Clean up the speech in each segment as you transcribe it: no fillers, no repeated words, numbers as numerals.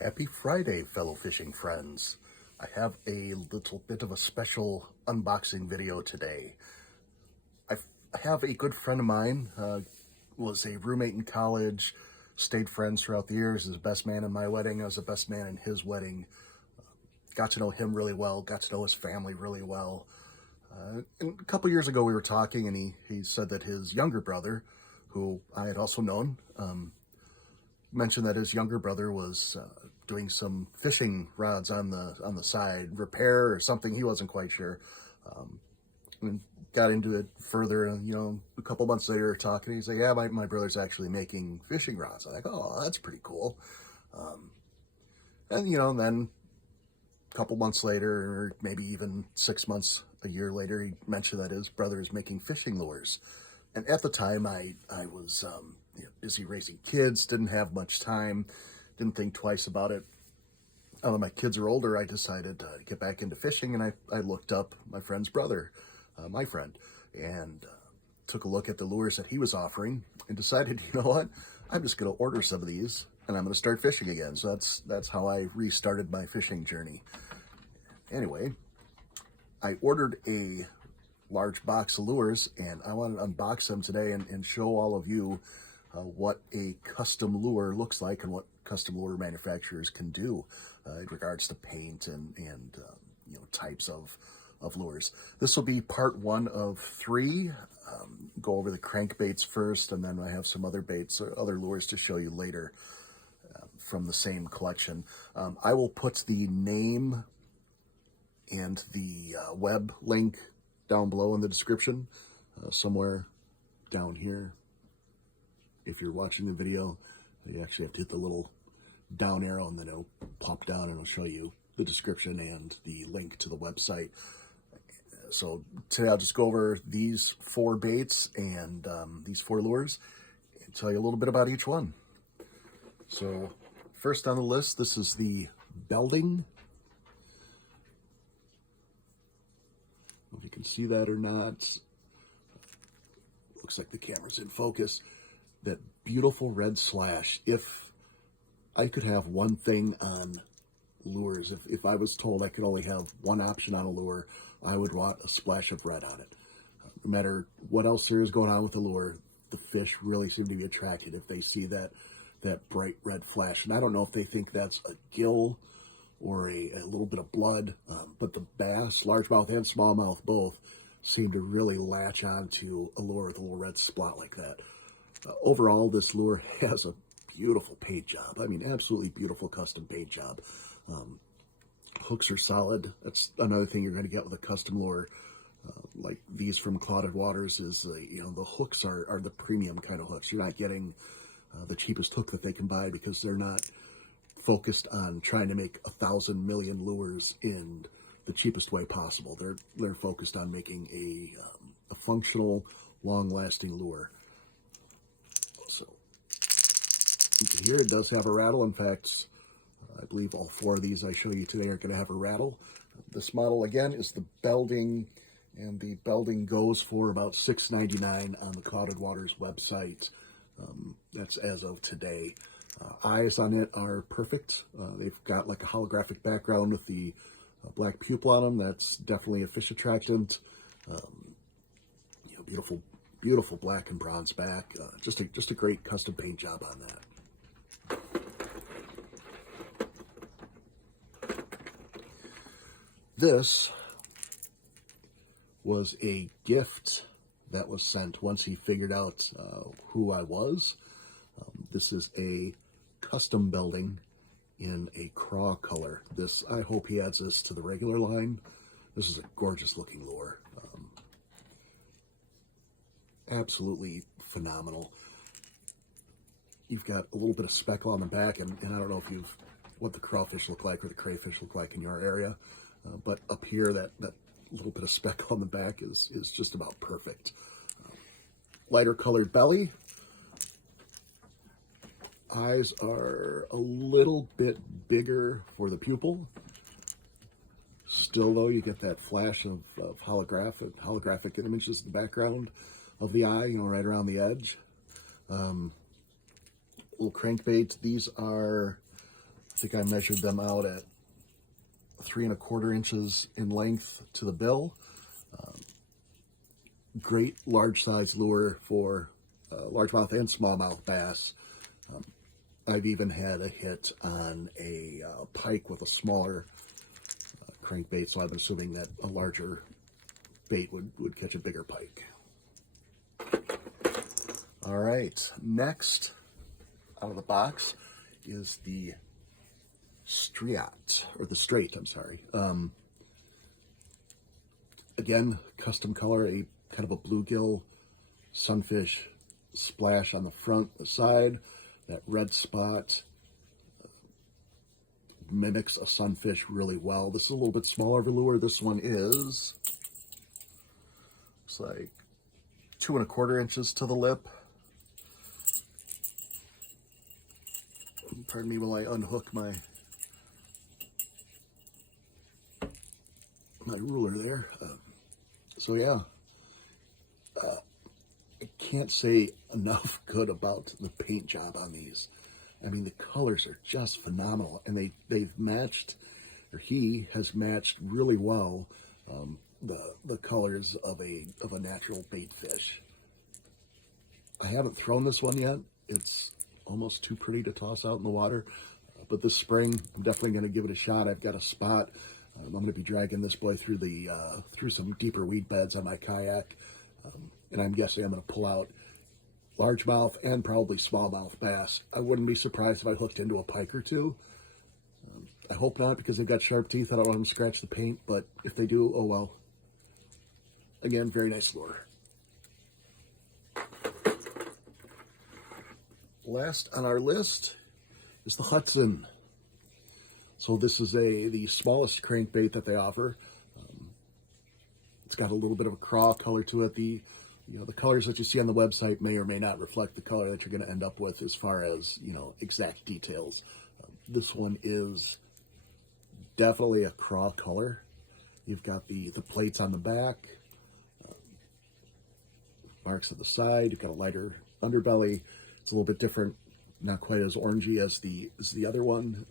Happy Friday, fellow fishing friends. I have a little bit of a special unboxing video today. I have a good friend of mine, was a roommate in college, stayed friends throughout the years, is the best man in my wedding, I was the best man in his wedding. Got to know him really well, got to know his family really well. And a couple years ago we were talking and he said that his younger brother, who I had also known, mentioned that his younger brother was doing some fishing rods on the side, repair or something. He wasn't quite sure. And got into it further, and a couple months later, talking, he's like, "Yeah, my brother's actually making fishing rods." I'm like, "Oh, that's pretty cool." And then a couple months later, or maybe even 6 months, a year later, he mentioned that his brother is making fishing lures. And at the time, I was busy raising kids, didn't have much time, didn't think twice about it. Now that my kids are older, I decided to get back into fishing, and I looked up my friend's brother, my friend, and took a look at the lures that he was offering and decided, you know what, I'm just going to order some of these and I'm going to start fishing again. So that's how I restarted my fishing journey. Anyway, I ordered a large box of lures, and I want to unbox them today and show all of you what a custom lure looks like and what custom lure manufacturers can do in regards to paint and types of lures. This will be part one of three. Go over the crankbaits first, and then I have some other baits or other lures to show you later from the same collection. I will put the name and the web link down below in the description, somewhere down here. If you're watching the video, you actually have to hit the little down arrow, and then it'll pop down and it'll show you the description and the link to the website. So today I'll just go over these four baits and these four lures and tell you a little bit about each one. So first on the list, this is the Belding. I don't know if you can see that or not. Looks like the camera's in focus. That beautiful red slash. If I could have one thing on lures, if I was told I could only have one option on a lure, I would want a splash of red on it. No matter what else there is going on with the lure, the fish really seem to be attracted if they see that bright red flash. And I don't know if they think that's a gill or a little bit of blood, but the bass, largemouth and smallmouth both, seem to really latch onto a lure with a little red spot like that. Overall, this lure has a beautiful paint job. I mean, absolutely beautiful custom paint job. Hooks are solid. That's another thing you're going to get with a custom lure like these from Clouded Waters is, the hooks are the premium kind of hooks. You're not getting the cheapest hook that they can buy because they're not focused on trying to make 1,000 million lures in the cheapest way possible. They're focused on making a functional, long-lasting lure. So you can hear it does have a rattle. In fact, I believe all four of these I show you today are going to have a rattle. This model, again, is the Belding, and the Belding goes for about $6.99 on the Clouded Waters website. That's as of today. Eyes on it are perfect. They've got like a holographic background with the black pupil on them. That's definitely a fish attractant. Beautiful, beautiful black and bronze back. Just a great custom paint job on that. This was a gift that was sent once he figured out who I was. This is a custom Belding in a craw color. This, I hope he adds this to the regular line. This is a gorgeous looking lure. Absolutely phenomenal. You've got a little bit of speckle on the back, and I don't know if what the crawfish look like or the crayfish look like in your area, but up here, that little bit of speckle on the back is just about perfect. Lighter colored belly. Eyes are a little bit bigger for the pupil. Still, though, you get that flash of holographic images in the background of the eye, right around the edge. Little crankbait. These are I think I measured them out at 3¼ inches in length to the bill. Great large size lure for largemouth and smallmouth bass. I've even had a hit on a pike with a smaller crankbait, so I'm assuming that a larger bait would catch a bigger pike. All right, next out of the box is the Striat, or the Straight, I'm sorry. Again, custom color, a kind of a bluegill sunfish splash on the front, the side. That red spot mimics a sunfish really well. This is a little bit smaller of a lure. This one is, looks like 2¼ inches to the lip. Pardon me while I unhook my ruler there. So yeah, I can't say enough good about the paint job on these. I mean, the colors are just phenomenal, and they've matched, or he has matched really well the colors of a natural bait fish. I haven't thrown this one yet. It's almost too pretty to toss out in the water, but this spring I'm definitely going to give it a shot. I've got a spot. I'm going to be dragging this boy through through some deeper weed beds on my kayak, and I'm guessing I'm going to pull out largemouth and probably smallmouth bass. I wouldn't be surprised if I hooked into a pike or two. I hope not, because they've got sharp teeth. I don't want them to scratch the paint, but if they do, oh well. Again, very nice lure. Last on our list is the Hudson. So this is the smallest crankbait that they offer. It's got a little bit of a craw color to it. The colors that you see on the website may or may not reflect the color that you're going to end up with as far as, exact details. This one is definitely a craw color. You've got the plates on the back, marks at the side. You've got a lighter underbelly. It's a little bit different, not quite as orangey as the other one.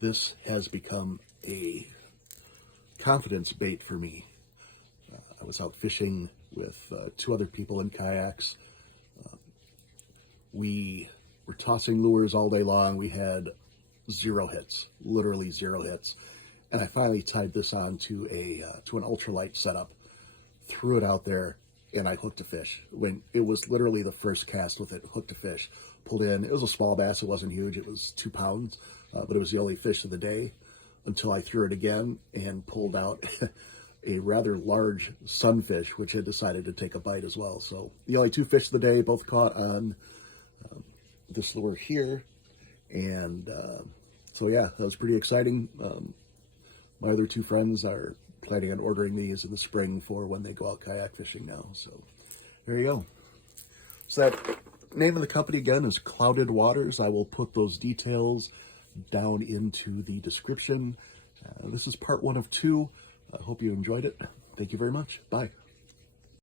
This has become a confidence bait for me. I was out fishing with 2 other people in kayaks. We were tossing lures all day long. We had 0 hits, literally 0 hits. And I finally tied this on to an ultralight setup, threw it out there, and I hooked a fish. When it was literally the first cast with it, hooked a fish, pulled in. It was a small bass. It wasn't huge. It was 2 pounds, but it was the only fish of the day until I threw it again and pulled out a rather large sunfish, which had decided to take a bite as well. So the only 2 fish of the day, both caught on this lure here. And so yeah, that was pretty exciting. My other 2 friends are planning on ordering these in the spring for when they go out kayak fishing now. So there you go. So that name of the company again is Clouded Waters. I will put those details down into the description. This is part 1 of 2. I hope you enjoyed it. Thank you very much. Bye.